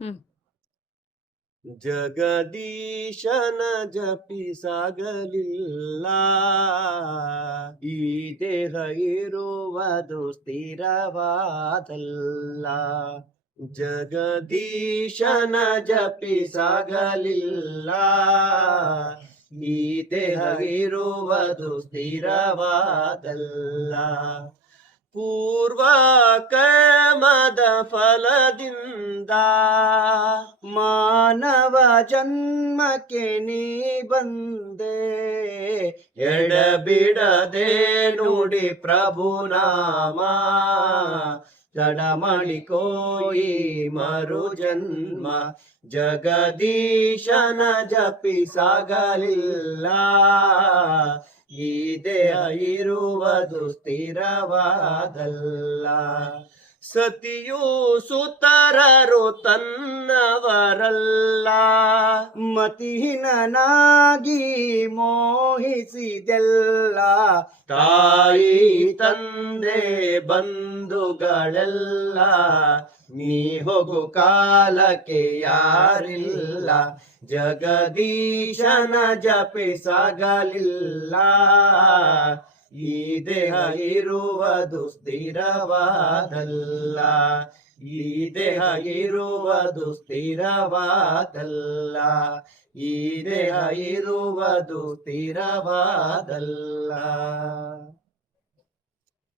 ಹ್ಮ್. ಜಗದೀಶನ ಜಪಿಸಾಗಲಿಲ್ಲ, ಈ ದೇಹ ಇರುವುದು ಸ್ಥಿರವಾದಲ್ಲ. ಜಗದೀಶನ ಜಪಿಸಾಗಲಿಲ್ಲ, ಈ ದೇಹ ಇರುವುದು ಸ್ಥಿರವಾದಲ್ಲ. ಪೂರ್ವ ಕರ್ಮದ ಫಲದಿಂದ ಮಾನವ ಜನ್ಮಕ್ಕೆ ನೀ ಬಂದೆ, ಎಡಬಿಡದೆ ನುಡಿ ಪ್ರಭು ನಾಮ, ಜಡಮಣಿಕೋಯಿ ಮರು ಜನ್ಮ. ಜಗದೀಶನ ಜಪಿಸಾಗಲಿಲ್ಲ, ಈ ದೇಹ ಇರುವುದು ಸ್ಥಿರವಾದಲ್ಲ. ಸತಿಯು ಸುತರರು ತನ್ನವರಲ್ಲ, ಮತಿಹೀನನಾಗಿ ಮೋಹಿಸಿದೆಲ್ಲ. ತಾಯಿ ತಂದೆ ಬಂಧುಗಳೆಲ್ಲ, ನೀ ಹೋಗು ಕಾಲಕ್ಕೆ ಯಾರಿಲ್ಲ. ಜಗದೀಶನ ಜಪಿಸಾಗಲಿಲ್ಲ, ಈ ದೇಹ ಇರುವುದು ಸ್ಥಿರವಾದಲ್ಲ. ಈ ದೇಹ ಇರುವುದು ಸ್ಥಿರವಾದಲ್ಲ. ಈ ದೇಹ ಇರುವುದು ಸ್ಥಿರವಾದಲ್ಲ.